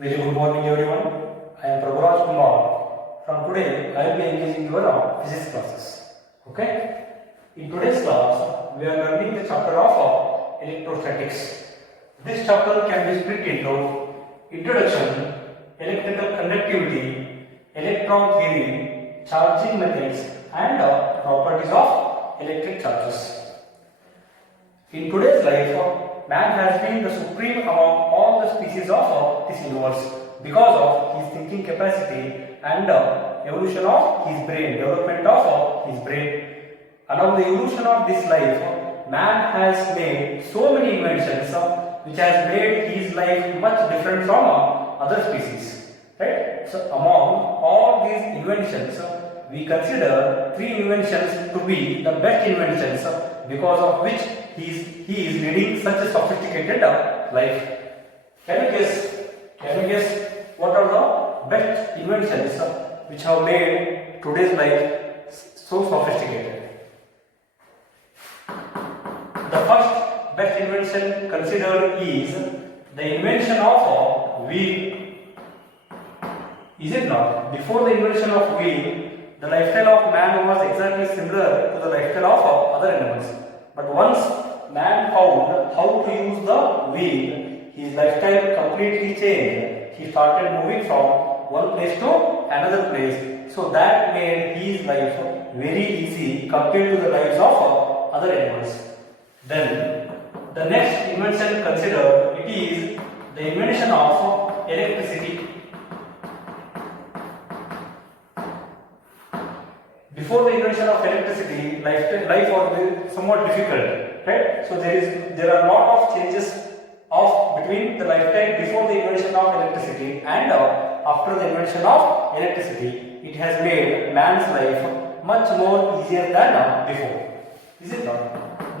Very good morning everyone. I am Prabhuraj Kumar. From today I will be engaging your physics classes. Okay? In today's class we are learning the chapter of electrostatics. This chapter can be split into introduction, electrical conductivity, electron theory, charging methods and properties of electric charges. In today's life, man has been the supreme among all the species of this universe because of his thinking capacity and evolution of his brain, development of his brain. Along the evolution of this life, man has made so many inventions which has made his life much different from other species. Right? So, among all these inventions, we consider three inventions to be the best inventions because of which he is leading such a sophisticated life. Can you guess what are the best inventions which have made today's life so sophisticated? The first best invention considered is the invention of wheel. Is it not? Before the invention of wheel, the lifestyle of man was exactly similar to the lifestyle of other animals. But once man found how to use the wheel, his lifestyle completely changed. He started moving from one place to another place. So that made his life very easy compared to the lives of other animals. Then the next invention considered, it is the invention of electricity. Before the invention of electricity, life was somewhat difficult, right? So there are a lot of changes between the lifetime before the invention of electricity and after the invention of electricity. It has made man's life much more easier than before. Is it not?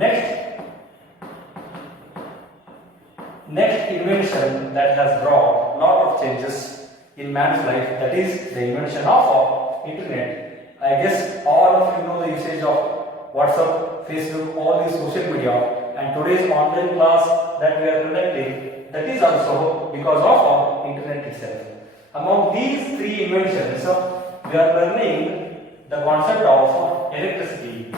Next invention that has brought a lot of changes in man's life, that is the invention of internet. I guess all of you know the usage of WhatsApp, Facebook, all these social media, and today's online class that we are conducting, that is also because of internet itself. Among these three inventions, we are learning the concept of electricity.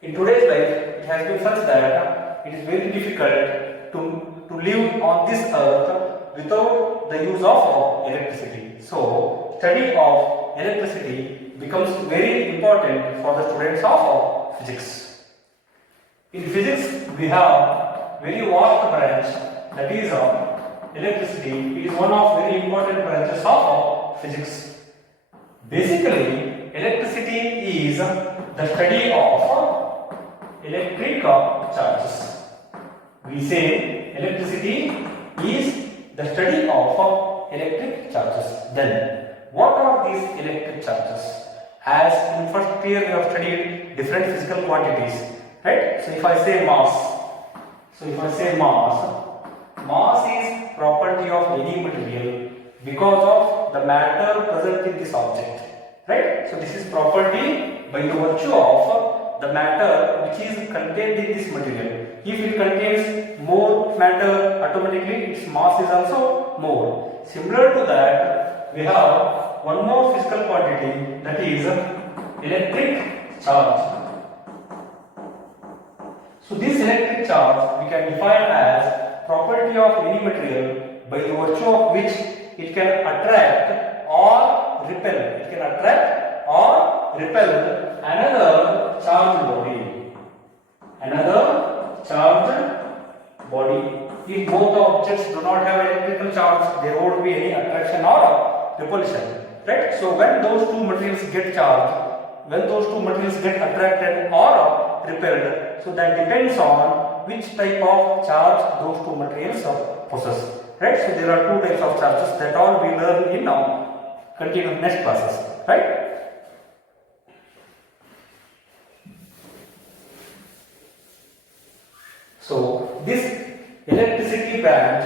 In today's life, it has been such that it is very difficult to live on this earth without the use of electricity. So, study of electricity becomes very important for the students of physics. In physics, we have very vast branch, that is electricity. It is one of very important branches of physics. Basically, electricity is the study of electric charges. We say electricity is the study of electric charges. Then, what are these electric charges? As in first year we have studied different physical quantities, right? So if I say mass is property of any material because of the matter present in this object, right? So this is property by the virtue of the matter which is contained in this material. If it contains more matter, automatically its mass is also more. Similar to that, we have one more physical quantity, that is electric charge. So this electric charge we can define as property of any material by the virtue of which it can attract or repel. It can attract or repel another charged body. If both the objects do not have electrical charge, there won't be any attraction or repulsion. Right? So when those two materials get charged, when those two materials get attracted or repelled, so that depends on which type of charge those two materials possess. Right? So there are two types of charges that all we learn in continuous next classes. Right? So this electricity branch,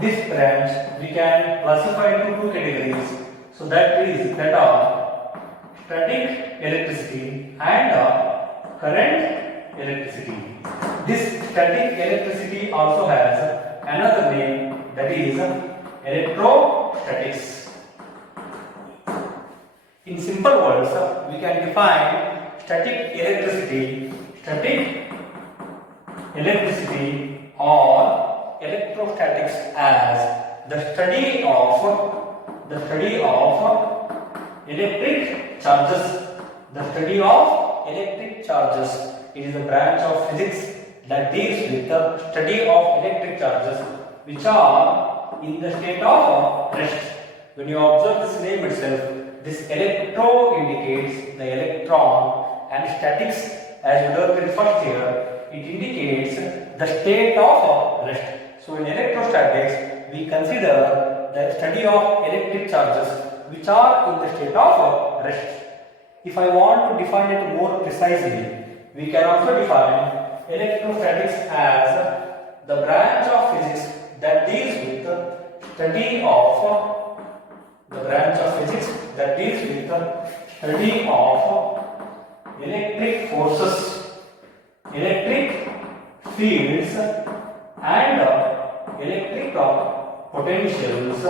this branch we can classify into two categories. So that are static electricity and current electricity. This static electricity also has another name, that is electrostatics. In simple words, we can define static electricity or electrostatics as the study of electric charges. The study of electric charges. It is a branch of physics that deals with the study of electric charges which are in the state of rest. When you observe this name itself, this electro indicates the electron, and statics, as we learned in first year, it indicates the state of rest. So in electrostatics, we consider the study of electric charges which are in the state of rest. If I want to define it more precisely, we can also define electrostatics as the branch of physics that deals with the study of electric forces, electric fields and electric potentials.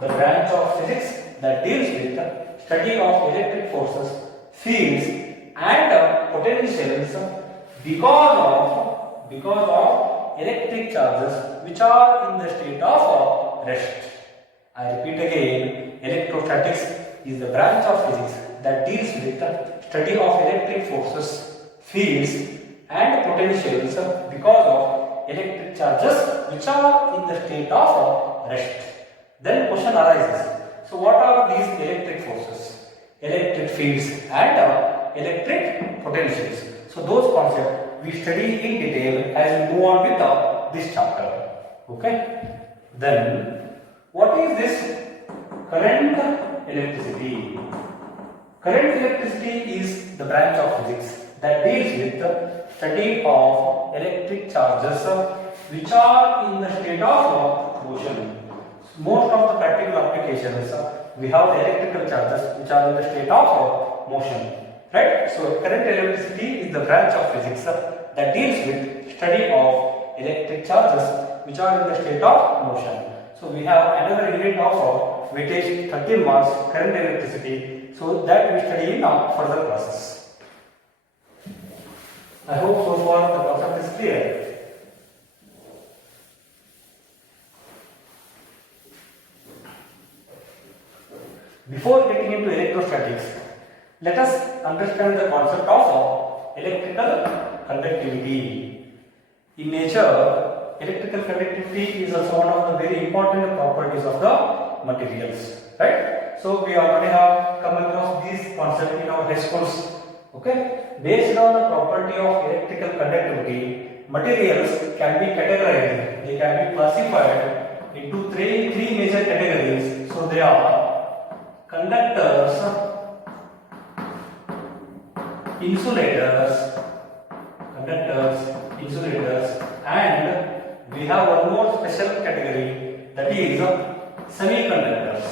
The branch of physics that deals with the study of electric forces, fields and potentials because of electric charges which are in the state of rest. I repeat again, electrostatics is the branch of physics that deals with the study of electric forces, fields and potentials because of electric charges which are in the state of rest. Then question arises, so what are these electric forces, electric fields and electric potentials? So those concepts we study in detail as we move on with this chapter. Okay. Then what is this current electricity? Current electricity is the branch of physics that deals with the study of electric charges which are in the state of motion. Most of the practical applications we have the electrical charges which are in the state of motion, right? So current electricity is the branch of physics that deals with study of electric charges which are in the state of motion. So we have another unit of weightage 13 marks, current electricity, so that we study in further classes. I hope so far the concept is clear. Before getting into electrostatics, let us understand the concept of electrical conductivity. In nature, electrical conductivity is also one of the very important properties of the materials, right? So we already have come across this concept in our high schools. Okay, based on the property of electrical conductivity, materials can be categorized. They can be classified into three major categories. So they are conductors, insulators, and we have one more special category, that is semiconductors.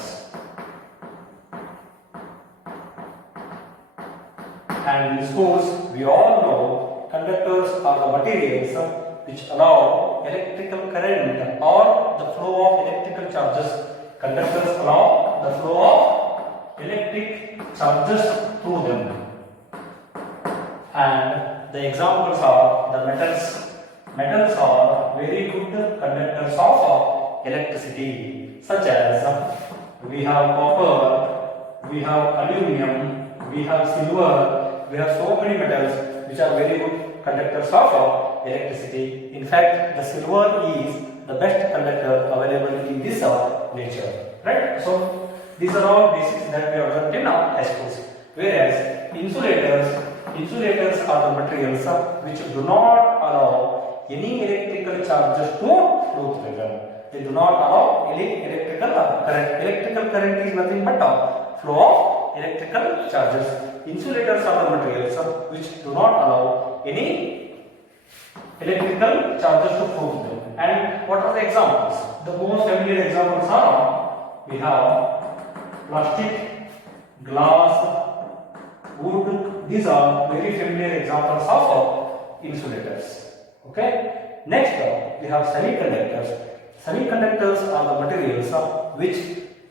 And in schools, we all know conductors are the materials which allow electrical current or the flow of electrical charges. Conductors allow the flow of electric charges through them. And the examples are the metals. Metals are very good conductors of electricity, such as we have copper, we have aluminum, we have silver. We have so many metals which are very good conductors of electricity. In fact, the silver is the best conductor available in this nature, right? So these are all basics that we have learned in high schools. Whereas insulators are the materials which do not allow any electrical charges to flow through them. They do not allow any electrical current. Electrical current is nothing but flow of electrical charges. Insulators are the materials which do not allow any electrical charges to flow through them. And what are the examples? The most familiar examples are, we have plastic, glass, wood. These are very familiar examples of insulators. Okay. Next we have semiconductors. Semiconductors are the materials which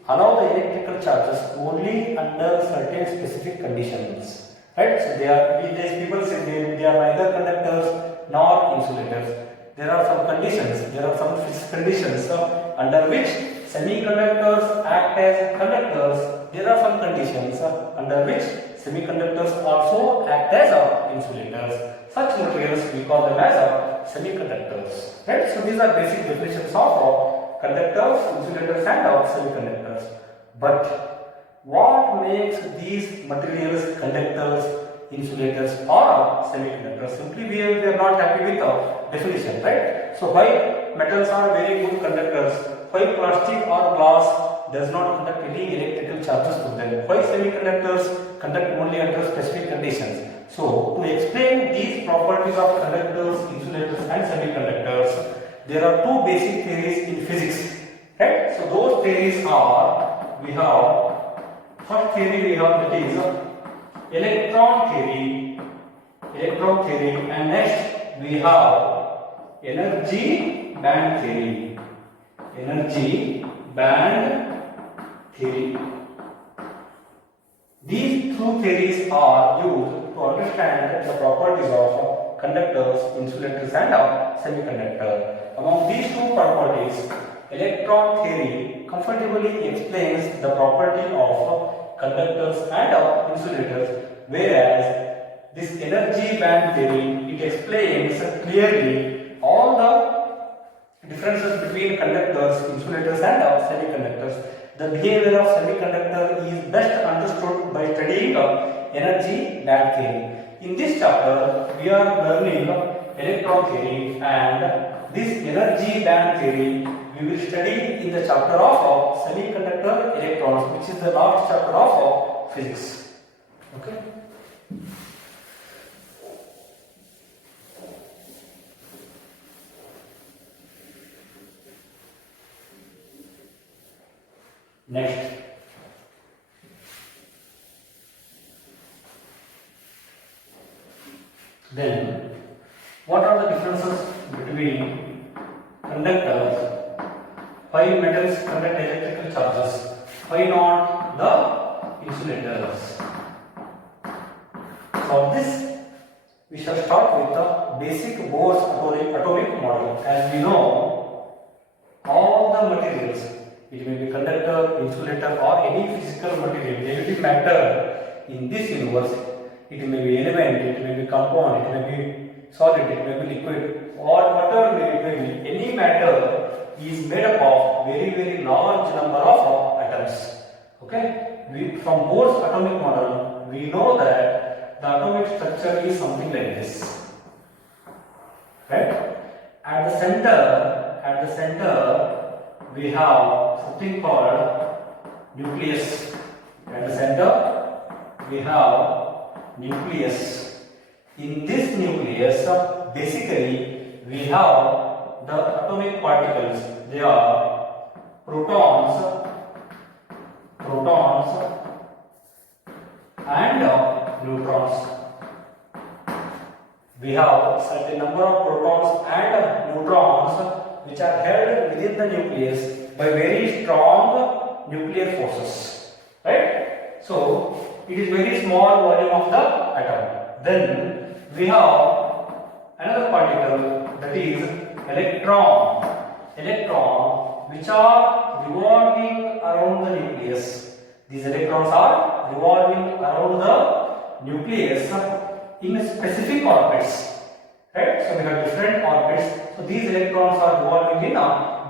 allow the electrical charges only under certain specific conditions. Right? So these people say they are neither conductors nor insulators. There are some conditions. There are some fixed conditions under which semiconductors act as conductors. There are some conditions under which semiconductors also act as insulators. Such materials we call them as semiconductors. Right? So these are basic definitions of conductors, insulators, and semiconductors. But what makes these materials conductors, insulators, or semiconductors? Simply we are not happy with the definition, right? So why metals are very good conductors? Why plastic or glass does not conduct any electrical charges to them? Why semiconductors conduct only under specific conditions? So, to explain these properties of conductors, insulators, and semiconductors, there are two basic theories in physics. Right? So, those theories are, we have first theory we have, that is electron theory, and next we have energy band theory. These two theories are used to understand the properties of conductors, insulators, and semiconductor. Among these two properties, electron theory comfortably explains the property of conductors and insulators, whereas this energy band theory, it explains clearly all the differences between conductors, insulators, and semiconductors. The behavior of semiconductor is best understood by studying energy band theory. In this chapter, we are learning electron theory, and this energy band theory we will study in the chapter of semiconductor electrons, which is the last chapter of physics. Okay. Next, then what are the differences between conductors? Why metals conduct electrical charges? Why not the insulators? For this, we shall start with the basic Bohr's atomic model. As we know, all the materials, it may be conductor, insulator, or any physical material, any matter in this universe, it may be element, it may be compound, it may be solid, it may be liquid, or whatever it may be, any matter is made up of very large number of atoms. Okay? From Bohr's atomic model, we know that the atomic structure is something like this. Right? At the center, we have something called nucleus. At the center, we have nucleus. In this nucleus, basically, we have the atomic particles. They are protons, and neutrons. We have certain number of protons and neutrons which are held within the nucleus by very strong nuclear forces, right? So it is very small volume of the atom. Then we have another particle, that is electron which are revolving around the nucleus. These electrons are revolving around the nucleus in specific orbits. Right? So we have different orbits. So these electrons are revolving in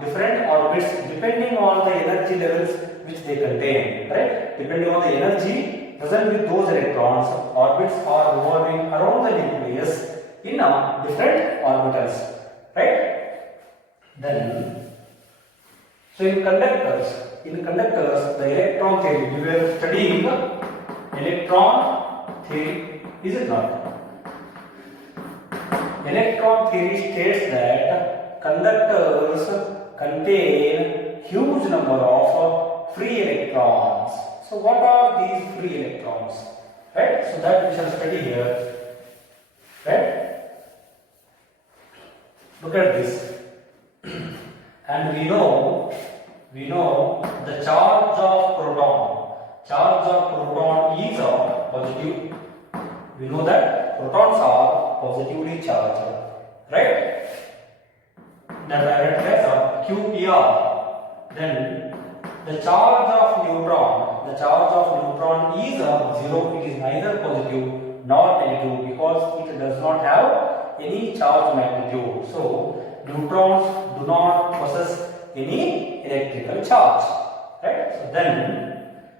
different orbits depending on the energy levels which they contain. Right? Depending on the energy present with those electrons, orbits are revolving around the nucleus in different orbitals. Right? Then, so in conductors, the electron theory, we were studying electron theory, is it not? Electron theory states that conductors contain huge number of free electrons. So what are these free electrons? Right? So that we shall study here. Right? Look at this. And we know the charge of proton is a positive. We know that protons are positively charged, right? That I write as a QPR. Then the charge of neutron is a zero. It is neither positive nor negative because it does not have any charge magnitude. So neutrons do not possess any electrical charge, right? So then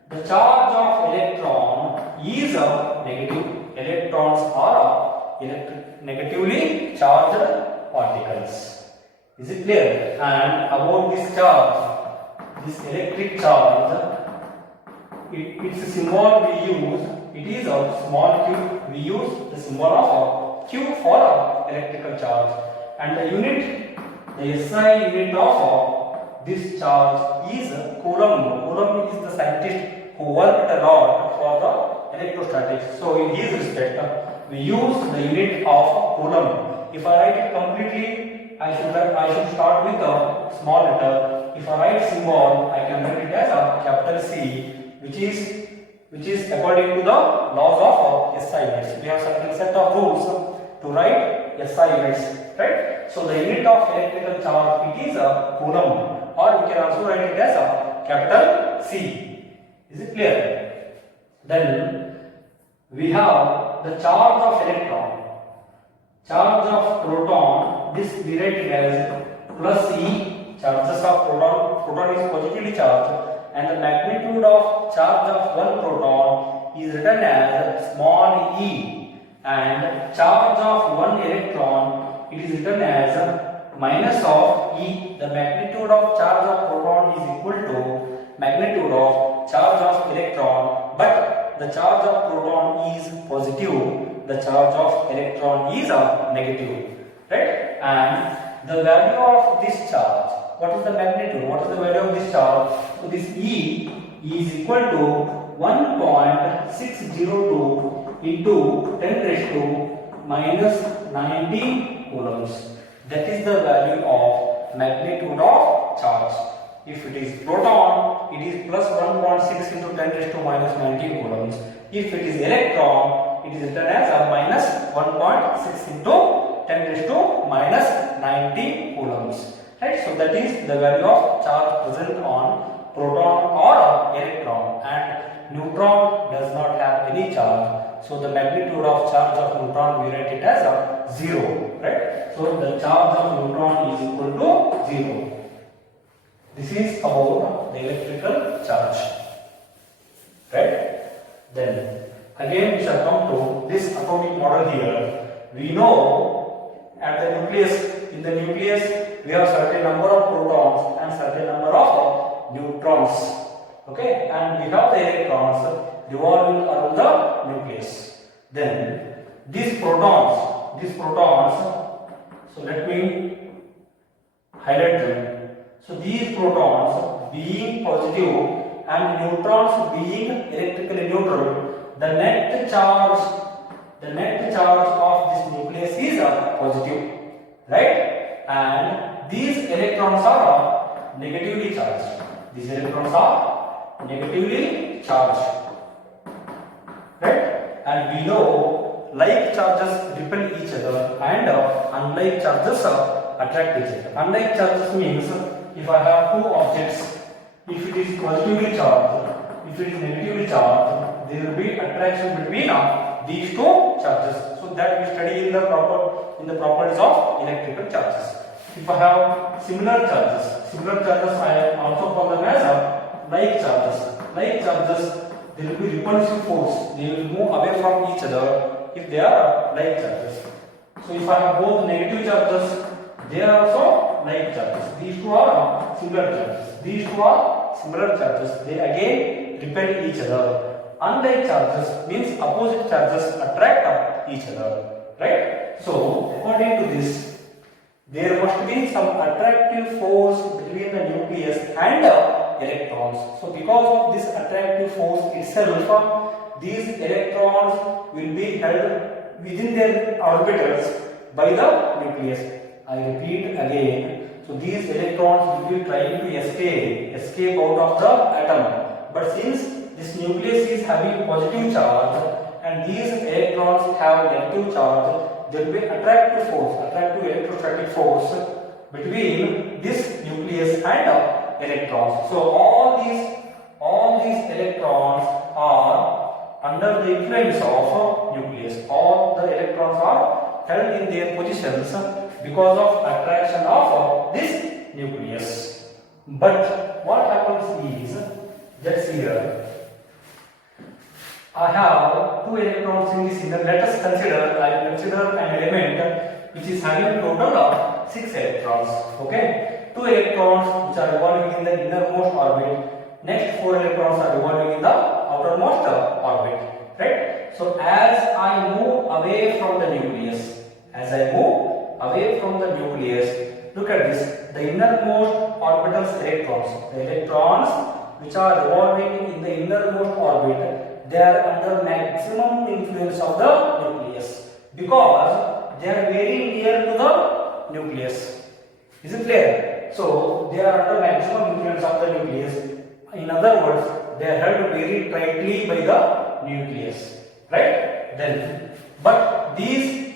the charge of electron is a negative. Electrons are negatively charged particles. Is it clear? And about this charge, this electric charge, its symbol we use, it is a small q. We use the symbol of a q for electrical charge, and the unit, the SI unit of this charge is coulomb. Coulomb is the scientist who worked a lot for the electrostatics. So in his respect, we use the unit of coulomb. If I write it completely, I should start with a small letter. If I write symbol, I can write it as a capital C, which is according to the laws of SI units. We have certain set of rules to write SI units, right? So the unit of electrical charge, it is a coulomb, or we can also write it as a capital C. Is it clear? Then we have the charge of electron. Charge of proton, this we write it as plus E. Charges of proton is positively charged, and the magnitude of charge of one proton is written as small e, and charge of one electron, it is written as minus of E. The magnitude of charge of proton is equal to magnitude of charge of electron, but the charge of proton is positive, the charge of electron is negative, right? And the value of this charge, what is the magnitude, what is the value of this charge? So this E is equal to 1.602 into 10 raised to minus 19 coulombs. That is the value of magnitude of charge. If it is proton, it is plus 1.6 into 10 raised to minus 19 coulombs. If it is electron, it is written as a minus 1.6 into 10 raised to minus 19 coulombs. Right? So that is the value of charge present on proton or electron, and neutron does not have any charge. So the magnitude of charge of neutron, we write it as a 0. Right? So the charge of neutron is equal to 0. This is about the electrical charge. Right? Then again we shall come to this atomic model here. We know at the nucleus, in the nucleus we have certain number of protons and certain number of neutrons. Okay, and we have the electrons revolving around the nucleus. Then these protons, so let me highlight them. So these protons being positive and neutrons being electrically neutral, the net charge of this nucleus is positive, right? And these electrons are negatively charged. These electrons are negatively charged, right? And we know like charges repel each other and unlike charges attract each other. Unlike charges means if I have two objects, if it is positively charged, if it is negatively charged, there will be attraction between these two charges. So that we study in the properties of electrical charges. If I have similar charges I also call them as like charges. Like charges, there will be repulsive force. They will move away from each other if they are like charges. So if I have both negative charges, they are also like charges. These two are similar charges. These two are similar charges. They again repel each other. Unlike charges means opposite charges attract each other, right? So according to this, there must be some attractive force between the nucleus and electrons. So because of this attractive force itself, these electrons will be held within their orbitals by the nucleus. I repeat again. So these electrons will be trying to escape out of the atom. But since this nucleus is having positive charge and these electrons have negative charge, there will be attractive electrostatic force between this nucleus and electrons. So all these electrons are under the influence of nucleus. All the electrons are held in their positions because of attraction of this nucleus. But what happens is, just here, I have 2 electrons in this inner. Let us consider, I consider an element which is having total of 6 electrons. Okay, 2 electrons which are revolving in the innermost orbit. Next 4 electrons are revolving in the outermost orbit. Right. So as I move away from the nucleus, look at this. The innermost orbital's electrons, the electrons which are revolving in the innermost orbit, they are under maximum influence of the nucleus because they are very near to the nucleus. Is it clear? So they are under maximum influence of the nucleus. In other words, they are held very tightly by the nucleus. Right? Then, but these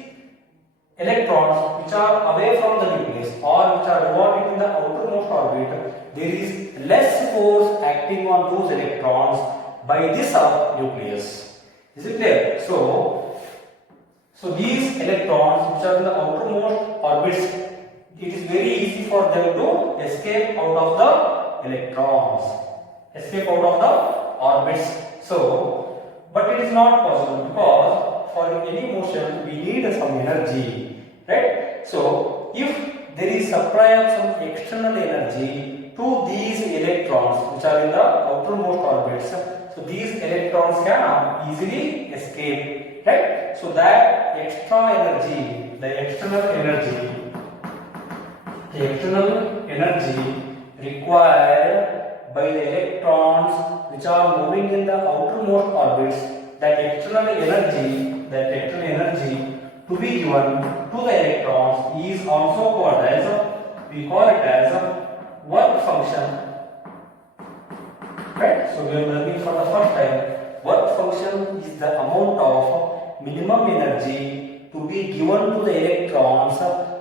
electrons which are away from the nucleus or which are revolving in the outermost orbit, there is less force acting on those electrons by this nucleus. Is it clear? So these electrons which are in the outermost orbits, it is very easy for them to escape out of the electrons, escape out of the orbits. So, but it is not possible because for any motion we need some energy, right? So, if there is supply of some external energy to these electrons which are in the outermost orbits, so these electrons can easily escape, right? So that extra energy, the external energy required by the electrons which are moving in the outermost orbits, that external energy to be given to the electrons is also called as, we call it as work function. Right? So we are learning for the first time, work function is the amount of minimum energy to be given to the electrons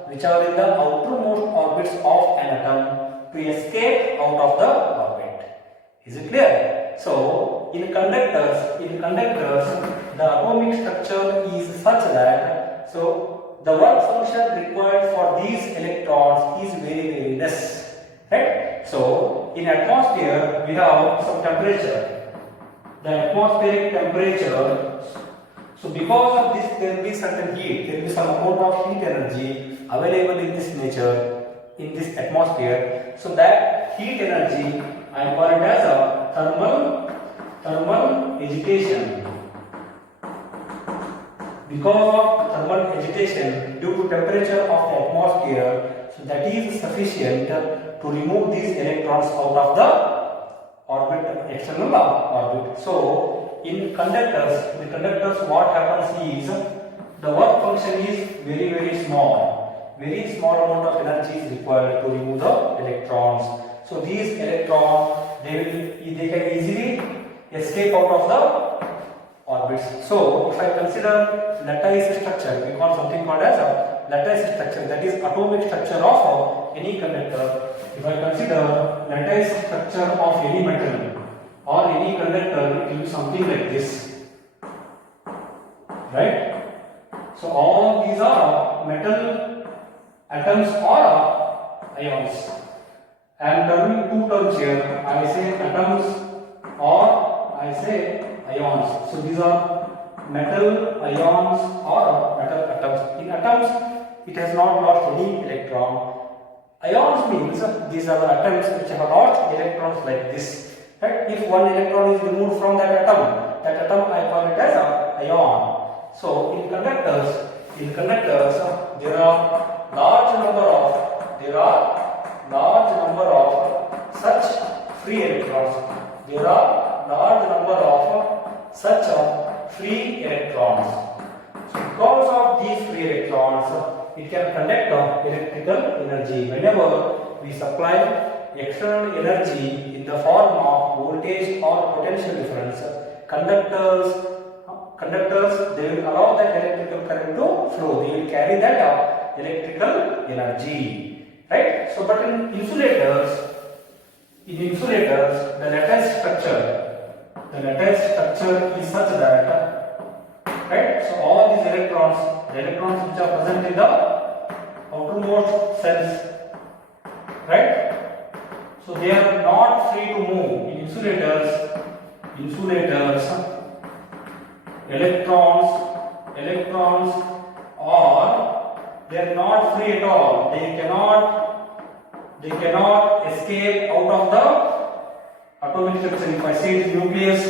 which are in the outermost orbits of an atom to escape out of the orbit. Is it clear? So in conductors, the atomic structure is such that, so the work function required for these electrons is very less. Right? So in atmosphere we have some temperature. The atmospheric temperature. So because of this there will be certain heat. There will be some amount of heat energy available in this nature, in this atmosphere. So that heat energy I call it as a thermal agitation. Because of thermal agitation due to temperature of the atmosphere, so that is sufficient to remove these electrons out of the orbit, external orbit. So in conductors what happens is, the work function is very small. Very small amount of energy is required to remove the electrons. So these electrons, they can easily escape out of the orbits. So if I consider lattice structure, we call something called as a lattice structure, that is atomic structure of any conductor. If I consider lattice structure of any metal or any conductor, it will be something like this, right? So all these are metal atoms or ions. I am turning two terms here. I say atoms or I say ions. So these are metal ions or metal atoms. In atoms, it has not lost any electron. Ions means these are the atoms which have lost electrons like this. Right? If one electron is removed from that atom I call it as an ion. So in conductors, there are large number of such free electrons. There are large number of such free electrons. So because of these free electrons, it can conduct electrical energy. Whenever we supply external energy in the form of voltage or potential difference, conductors they will allow that electrical current to flow. They will carry that electrical energy, right? So, but in insulators, the lattice structure is such that, right? So all these electrons, the electrons which are present in the outermost cells, right? So they are not free to move. In insulators, electrons are, they are not free at all. They cannot escape out of the atomic structure. If I say the nucleus,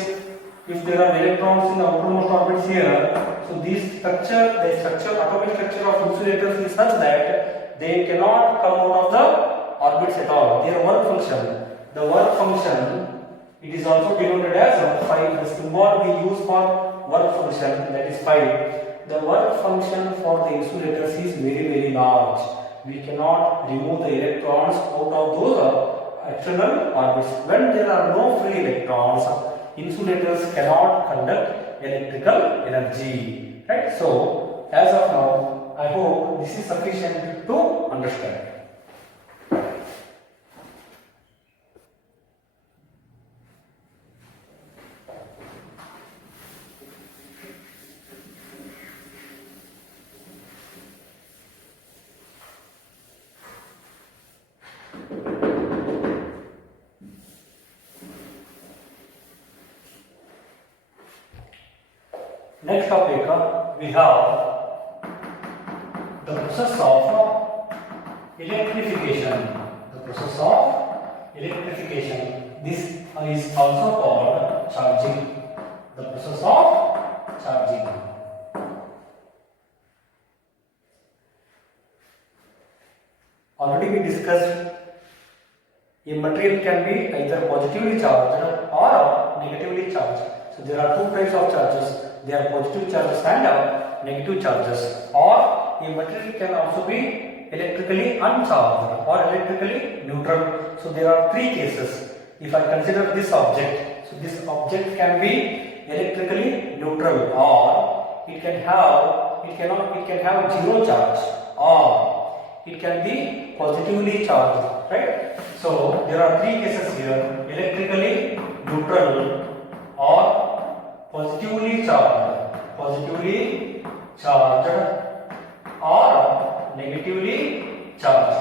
if there are electrons in the outermost orbits here, so this structure, atomic structure of insulators is such that they cannot come out of the orbits at all. Their work function, it is also denoted as phi. The symbol we use for work function, that is phi. The work function for the insulators is very large. We cannot remove the electrons out of those external orbits. When there are no free electrons, insulators cannot conduct electrical energy, right? So as of now, I hope this is sufficient to understand. Next topic, we have the process of electrification. This is also called charging. The process of charging. Already we discussed a material can be either positively charged or negatively charged. So there are two types of charges. There are positive charges and negative charges. Or a material can also be electrically uncharged or electrically neutral. So there are three cases. If I consider this object, so this object can be electrically neutral, or it can have zero charge, or it can be positively charged, right? So there are three cases here: electrically neutral, or positively charged, or negatively charged.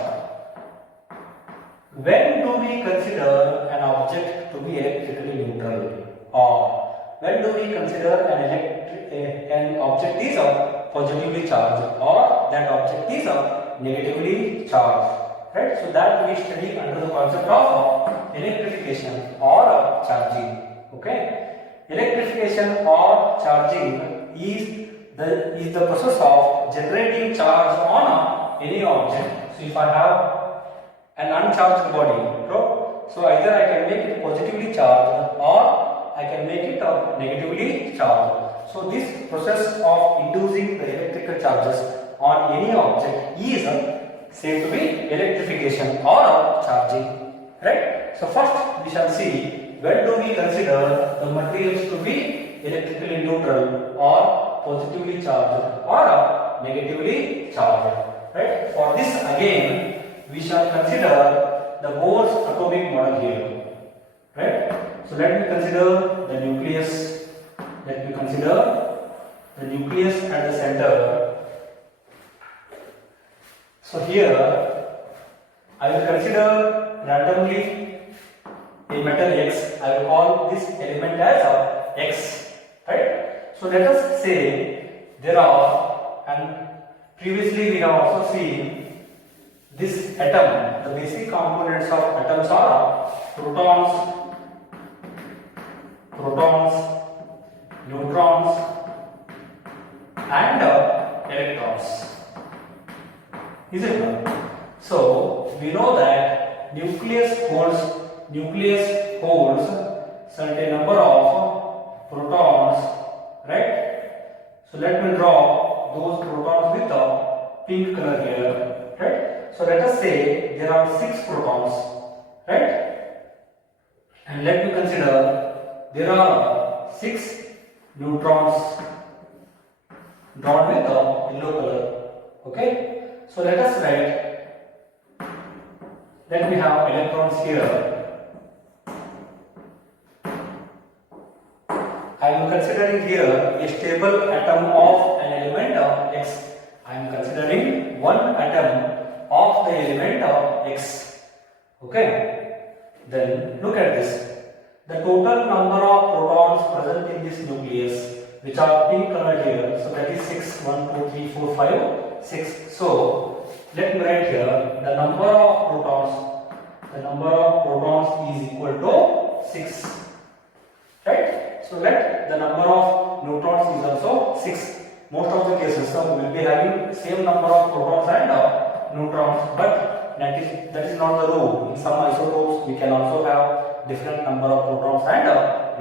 When do we consider an object to be electrically neutral, or when do we consider an object is positively charged, or that object is negatively charged, right? So that we study under the concept of electrification or charging. Okay. Electrification or charging is the process of generating charge on any object. So if I have an uncharged body, so either I can make it positively charged or I can make it negatively charged. So this process of inducing the electrical charges on any object is said to be electrification or charging, right? So first we shall see, when do we consider the materials to be electrically neutral or positively charged or negatively charged, right? For this again we shall consider the Bohr's atomic model here, right? So let me consider the nucleus. Let me consider the nucleus at the center. So here I will consider randomly a metal X. I will call this element as X, right? So let us say there are, and previously we have also seen this atom. The basic components of atoms are protons, neutrons, and electrons. Is it not? So we know that nucleus holds certain number of protons, right? So let me draw those protons with pink color here, right? So let us say there are 6 protons, right? And let me consider there are 6 neutrons drawn with the yellow color. Okay? So let us write, let me have electrons here. I am considering here a stable atom of an element of X. I am considering one atom of the element of X. Okay? Then look at this. The total number of protons present in this nucleus, which are pink colored here, so that is 6. 1, 2, 3, 4, 5, 6. So let me write here the number of protons. The number of protons is equal to 6. Right? So let the number of neutrons is also 6. Most of the cases we will be having same number of protons and neutrons, but that is not the rule. In some isotopes we can also have different number of protons and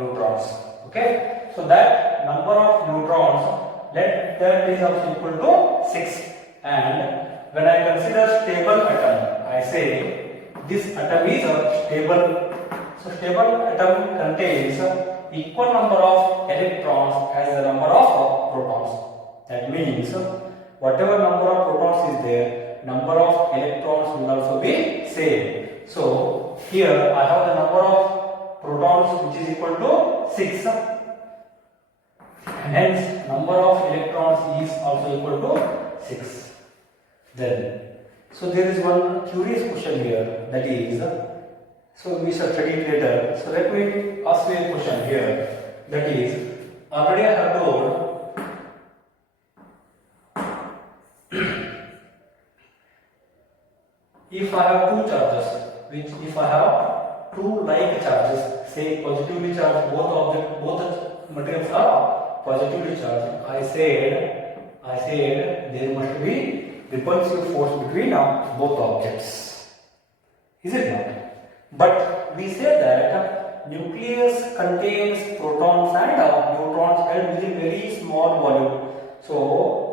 neutrons. Okay? So that number of neutrons, let that is also equal to 6. And when I consider stable atom, I say this atom is stable. So stable atom contains equal number of electrons as the number of protons. That means whatever number of protons is there, number of electrons will also be same. So here I have the number of protons which is equal to 6, and hence number of electrons is also equal to 6. Then, so there is one curious question here, that is, so we shall study it later. So let me ask you a question here, that is, already I have told if I have two charges, if I have two like charges, say positively charged, both the materials are positively charged, I said there must be repulsive force between both objects. Is it not? But we say that nucleus contains protons and neutrons held within very small volume. So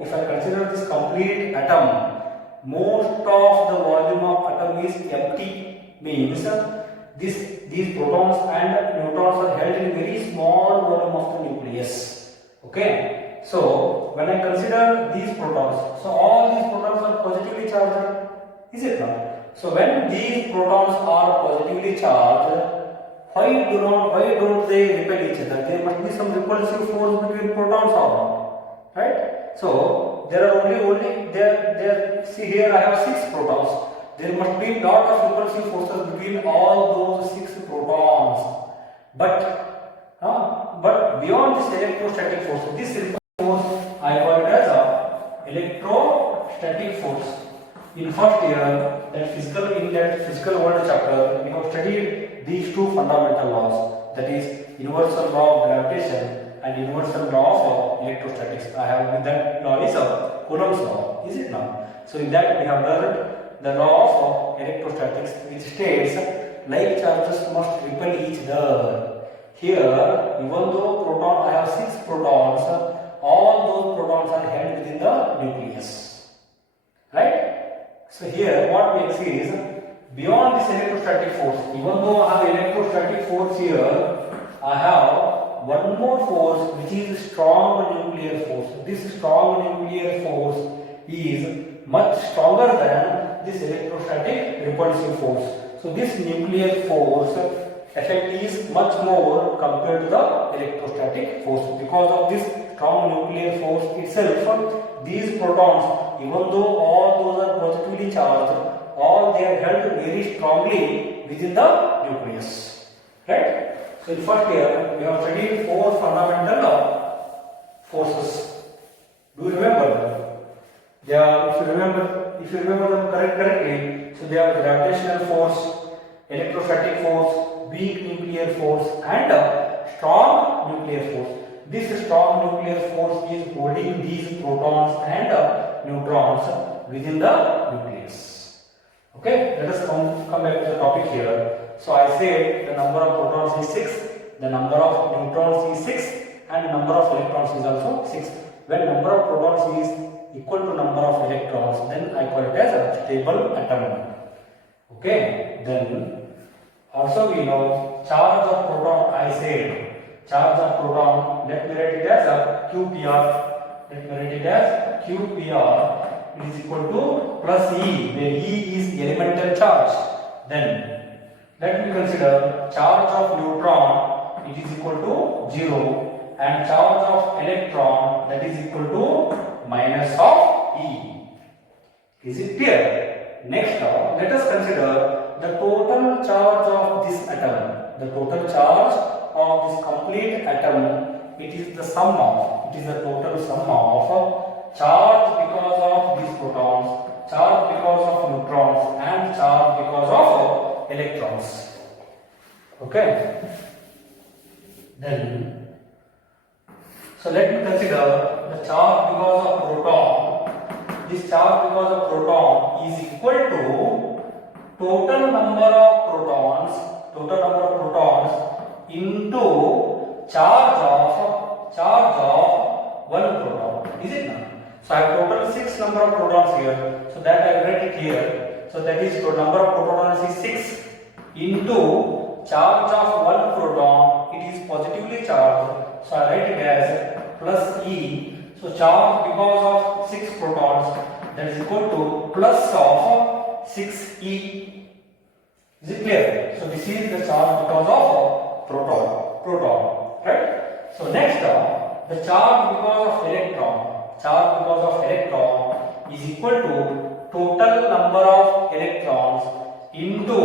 if I consider this complete atom, most of the volume of atom is empty, means these protons and neutrons are held in very small volume of the nucleus. Okay, so when I consider these protons, so all these protons are positively charged, is it not? So when these protons are positively charged, why don't they repel each other? There must be some repulsive force between protons or not, right? So there are only there. See here, I have 6 protons. There must be lot of repulsive forces between all those 6 protons. But beyond this electrostatic force, this repulsive force I call it as a electrostatic force. In first year, in that physical world chapter, we have studied these two fundamental laws, that is universal law of gravitation and universal law of electrostatics. I have with that law is Coulomb's law, is it not? So in that we have learned the law of electrostatics, which states like charges must repel each other. Here, even though I have 6 protons, all those protons are held within the nucleus, right? So here what we see is, beyond this electrostatic force, even though I have electrostatic force here, I have one more force which is strong nuclear force. This strong nuclear force is much stronger than this electrostatic repulsive force. So this nuclear force effect is much more compared to the electrostatic force. Because of this strong nuclear force itself, these protons, even though all those are positively charged, all they are held very strongly within the nucleus, right? So in first year we have studied 4 fundamental forces. Do you remember? They are, if you remember them correctly, so they are gravitational force, electrostatic force, weak nuclear force, and strong nuclear force. This strong nuclear force is holding these protons and neutrons within the nucleus. Okay, let us come back to the topic here. So I said the number of protons is 6, the number of neutrons is 6, and the number of electrons is also 6. When number of protons is equal to number of electrons, then I call it as a stable atom. Okay, then also we know charge of proton. I said charge of proton, let me write it as a QPR. Let me write it as QPR. It is equal to plus E, where E is elemental charge. Then let me consider charge of neutron. It is equal to 0, and charge of electron, that is equal to minus of E. Is it clear? Next, let us consider the total charge of this atom. The total charge of this complete atom, it is the sum of, it is the total sum of charge because of these protons, charge because of neutrons, and charge because of electrons. Okay. Then, so let me consider the charge because of proton. This charge because of proton is equal to total number of protons into charge of one proton. Is it not? So I have total 6 number of protons here. So that I write it here. So that is the number of protons is 6 into charge of one proton. It is positively charged. So I write it as plus E. So charge because of 6 protons, that is equal to plus of 6E. Is it clear? So this is the charge because of proton, right? So next, the charge because of electron is equal to total number of electrons into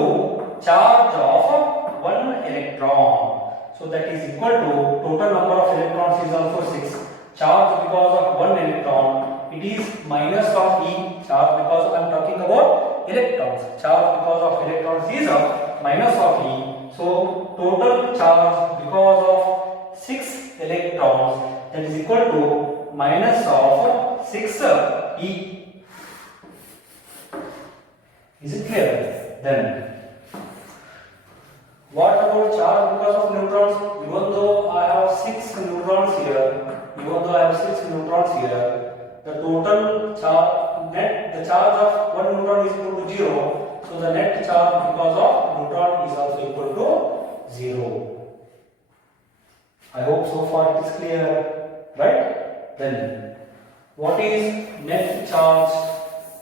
charge of one electron. So that is equal to total number of electrons is also 6. Charge because of one electron, it is minus of E. Charge because I am talking about electrons. Charge because of electrons is minus of E. So total charge because of 6 electrons, that is equal to minus of 6 E. Is it clear? Then what about charge because of neutrons? Even though I have 6 neutrons here, the total charge, the charge of one neutron is equal to 0. So the net charge because of neutron is also equal to 0. I hope so far it is clear, right? Then what is net charge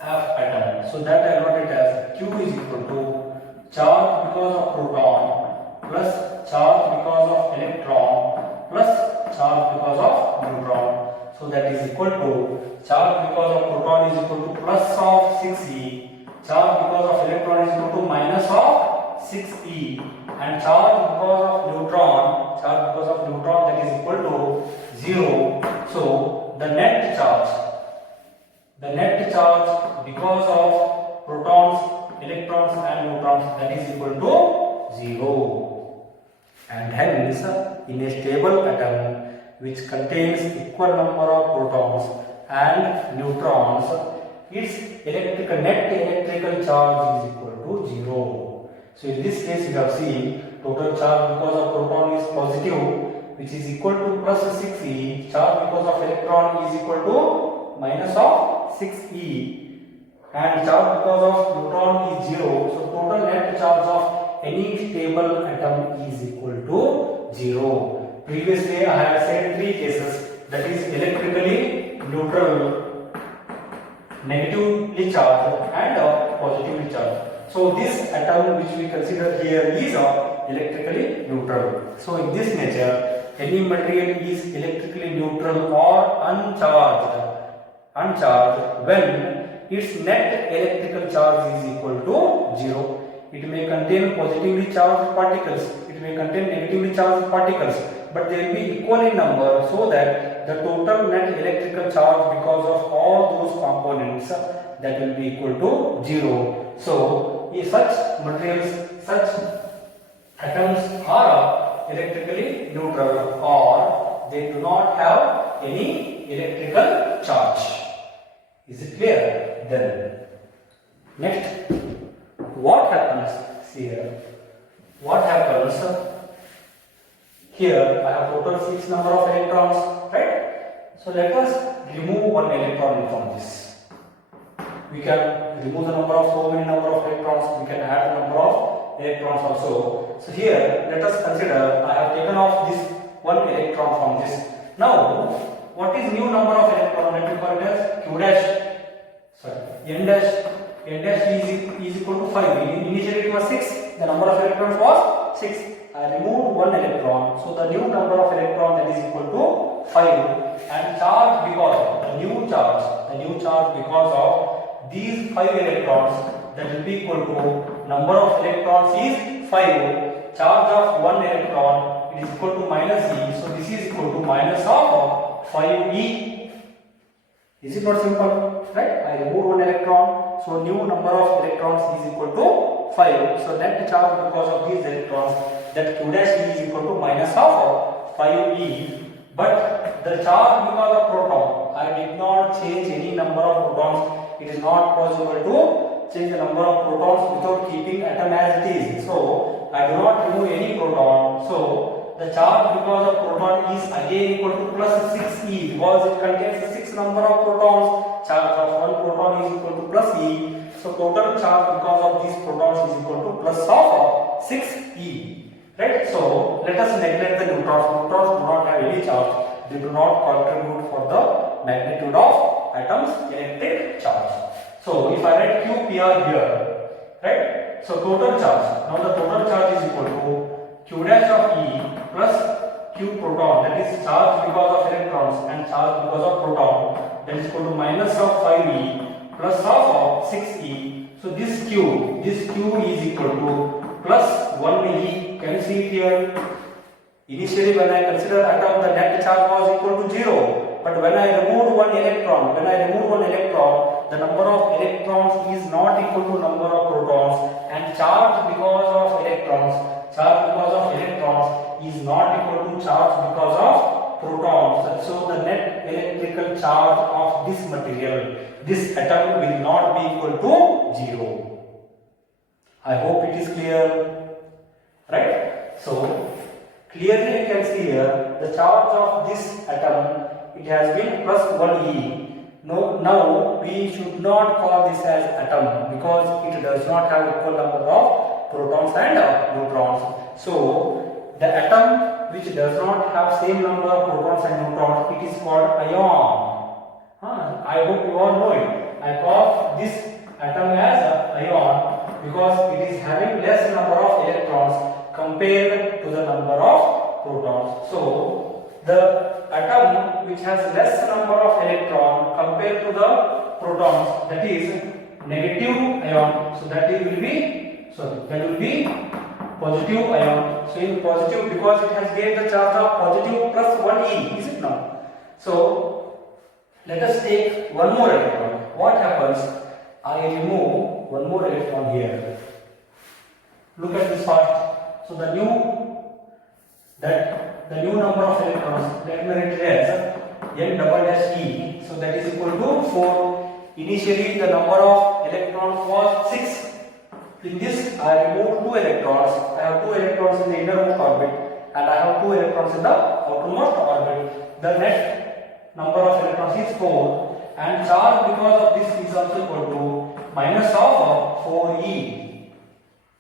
of atom? So that I wrote it as Q is equal to charge because of proton plus charge because of electron plus charge because of neutron. So that is equal to charge because of proton is equal to plus of 6E, charge because of electron is equal to minus of 6E, and charge because of neutron that is equal to 0. So the net charge because of protons, electrons and neutrons, that is equal to 0. And hence in a stable atom which contains equal number of protons and neutrons, its net electrical charge is equal to 0. So in this case you have seen total charge because of proton is positive, which is equal to plus 6E. Charge because of electron is equal to minus of 6E, and charge because of neutron is 0. So total net charge of any stable atom is equal to 0. Previously I have said 3 cases, that is electrically neutral, negatively charged and positively charged. So this atom which we consider here is electrically neutral. So in this nature, any material is electrically neutral or uncharged when its net electrical charge is equal to 0. It may contain positively charged particles, it may contain negatively charged particles, but they will be equal in number, so that the total net electrical charge because of all those components, that will be equal to 0. So if such materials, such atoms are electrically neutral or they do not have any electrical charge. Is it clear? Then next, what happens here? What happens here? I have total 6 number of electrons, right? So let us remove one electron from this. We can remove the number of so many number of electrons. We can add the number of electrons also. So here let us consider I have taken off this one electron from this. Now what is new number of electron? Let me call it as Q dash. Sorry, N dash. N dash is equal to 5. Initially it was 6. The number of electrons was 6. I removed one electron. So the new number of electron that is equal to 5. And charge because of the new charge because of these 5 electrons, that will be equal to number of electrons is 5. Charge of 1 electron, it is equal to minus e. So this is equal to minus of 5e. Is it not simple? Right? I remove one electron. So new number of electrons is equal to 5. So net charge because of these electrons, that Q dash E is equal to minus of 5e. But the charge because of proton, I did not change any number of protons. It is not possible to change the number of protons without keeping atom as it is. So I do not remove any proton. So the charge because of proton is again equal to plus 6e because it contains the 6 number of protons. Charge of one proton is equal to plus e. So total charge because of these protons is equal to plus of 6e. Right? So let us neglect the neutrons. Neutrons do not have any charge. They do not contribute for the magnitude of atoms electric charge. So if I write QPr here, right? So total charge. Now the total charge is equal to Q dash of E plus Q proton, that is charge because of electrons and charge because of proton, that is equal to minus of 5e plus of 6e. So this Q is equal to plus 1e. Can you see it here? Initially when I consider atom, the net charge was equal to 0. But when I removed one electron, the number of electrons is not equal to number of protons, and charge because of electrons is not equal to charge because of protons. So the net electrical charge of this material, this atom, will not be equal to 0. I hope it is clear, right? So clearly you can see here the charge of this atom, it has been plus 1e. Now we should not call this as atom because it does not have equal number of protons and neutrons. So the atom which does not have same number of protons and neutrons, it is called ion. I hope you all know it. I call this atom as ion because it is having less number of electrons compared to the number of protons. So the atom which has less number of electron compared to the protons, that is negative ion. So that will be positive ion. So in positive, because it has gained the charge of positive plus 1e, is it not? So let us take one more electron. What happens? I remove one more electron here. Look at this part. So the new number of electrons, let me write it as n double dash e. So that is equal to 4. Initially the number of electrons was 6. In this I removed 2 electrons. I have 2 electrons in the innermost orbit and I have 2 electrons in the outermost orbit. The net number of electrons is 4, and charge because of this is also equal to minus of 4e.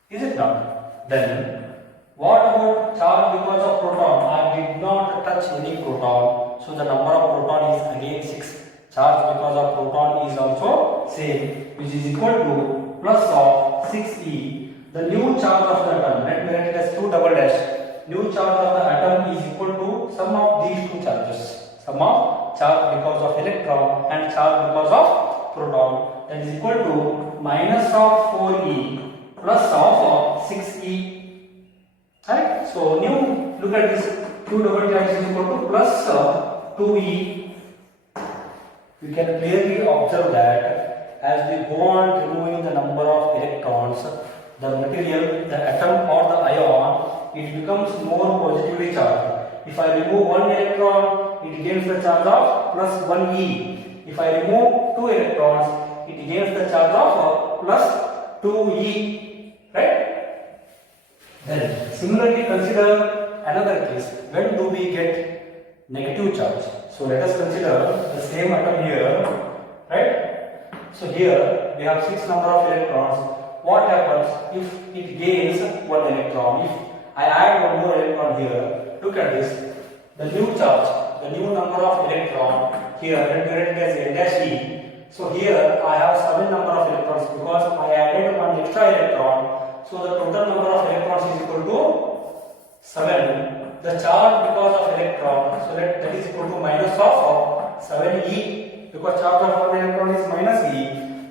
Is it not? Then what about charge because of proton? I did not touch any proton. So the number of proton is again 6. Charge because of proton is also same, which is equal to plus of 6e. The new charge of the atom, let me write it as 2 double dash. New charge of the atom is equal to sum of these two charges. Sum of charge because of electron and charge because of proton, that is equal to minus of 4e plus of 6e. Right? So new, look at this, Q double dash is equal to plus 2e. You can clearly observe that as we go on removing the number of electrons, the material, the atom or the ion, it becomes more positively charged. If I remove one electron, it gains the charge of plus 1e. If I remove 2 electrons, it gains the charge of plus 2e. Right? Then similarly consider another case. When do we get negative charge. So let us consider the same atom here, right? So here we have 6 number of electrons. What happens if it gains 1 electron? If I add one more electron here, look at this. The new charge, the new number of electron here, let me write it as N dash E. So here I have 7 number of electrons because I added one extra electron. So the total number of electrons is equal to 7. The charge because of electron, so that is equal to minus of 7e, because charge of 1 electron is minus e.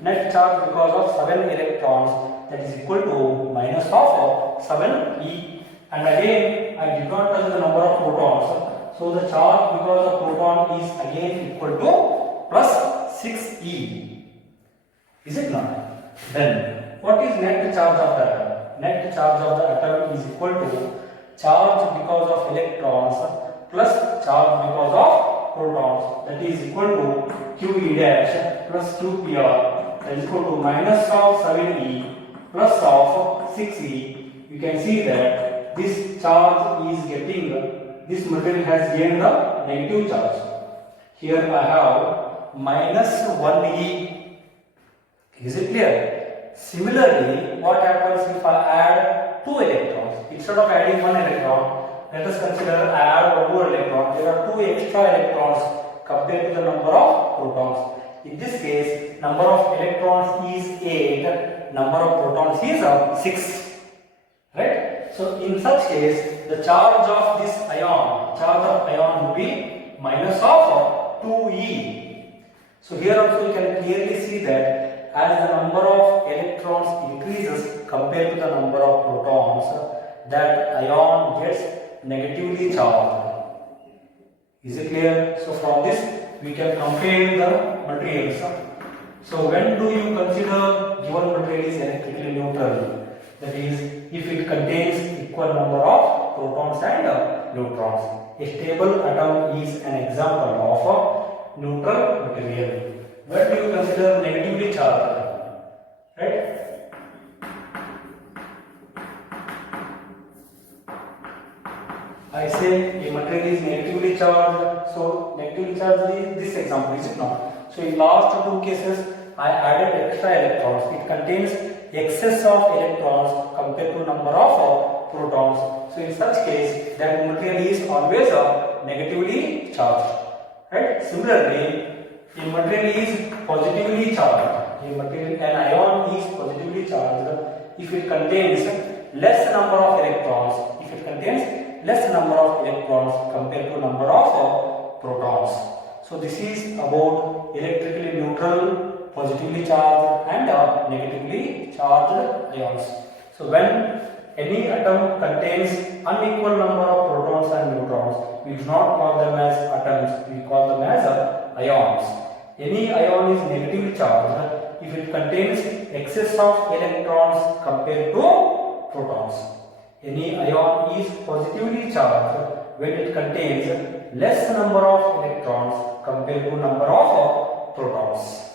Net charge because of 7 electrons, that is equal to minus of 7e. And again, I did not touch the number of protons, so the charge because of proton is again equal to plus 6e. Is it not? Then what is net charge of the atom? Net charge of the atom is equal to charge because of electrons plus charge because of protons, that is equal to QE dash plus QPr, that is equal to minus of 7e plus of 6e. You can see that this charge is getting, this material has gained a negative charge. Here I have minus 1e. Is it clear? Similarly, what happens if I add 2 electrons? Instead of adding 1 electron, let us consider I add one more electron. There are 2 extra electrons compared to the number of protons. In this case, number of electrons is 8, number of protons is 6. Right? So in such case, the charge of this ion will be minus of 2e. So here also you can clearly see that as the number of electrons increases compared to the number of protons, that ion gets negatively charged. Is it clear? So from this we can compare the materials. So when do you consider given material is electrically neutral? That is, if it contains equal number of protons and neutrons. A stable atom is an example of a neutral material. When do you consider negatively charged? Right? I say a material is negatively charged. So negatively charged is this example, is it not? So in last 2 cases, I added extra electrons. It contains excess of electrons compared to number of protons. So in such case, that material is always negatively charged. Right? Similarly, a material is positively charged. An ion is positively charged if it contains less number of electrons. If it contains less number of electrons compared to number of protons. So this is about electrically neutral, positively charged and negatively charged ions. So when any atom contains unequal number of protons and neutrons, we do not call them as atoms, we call them as ions. Any ion is negatively charged if it contains excess of electrons compared to protons. Any ion is positively charged when it contains less number of electrons compared to number of protons.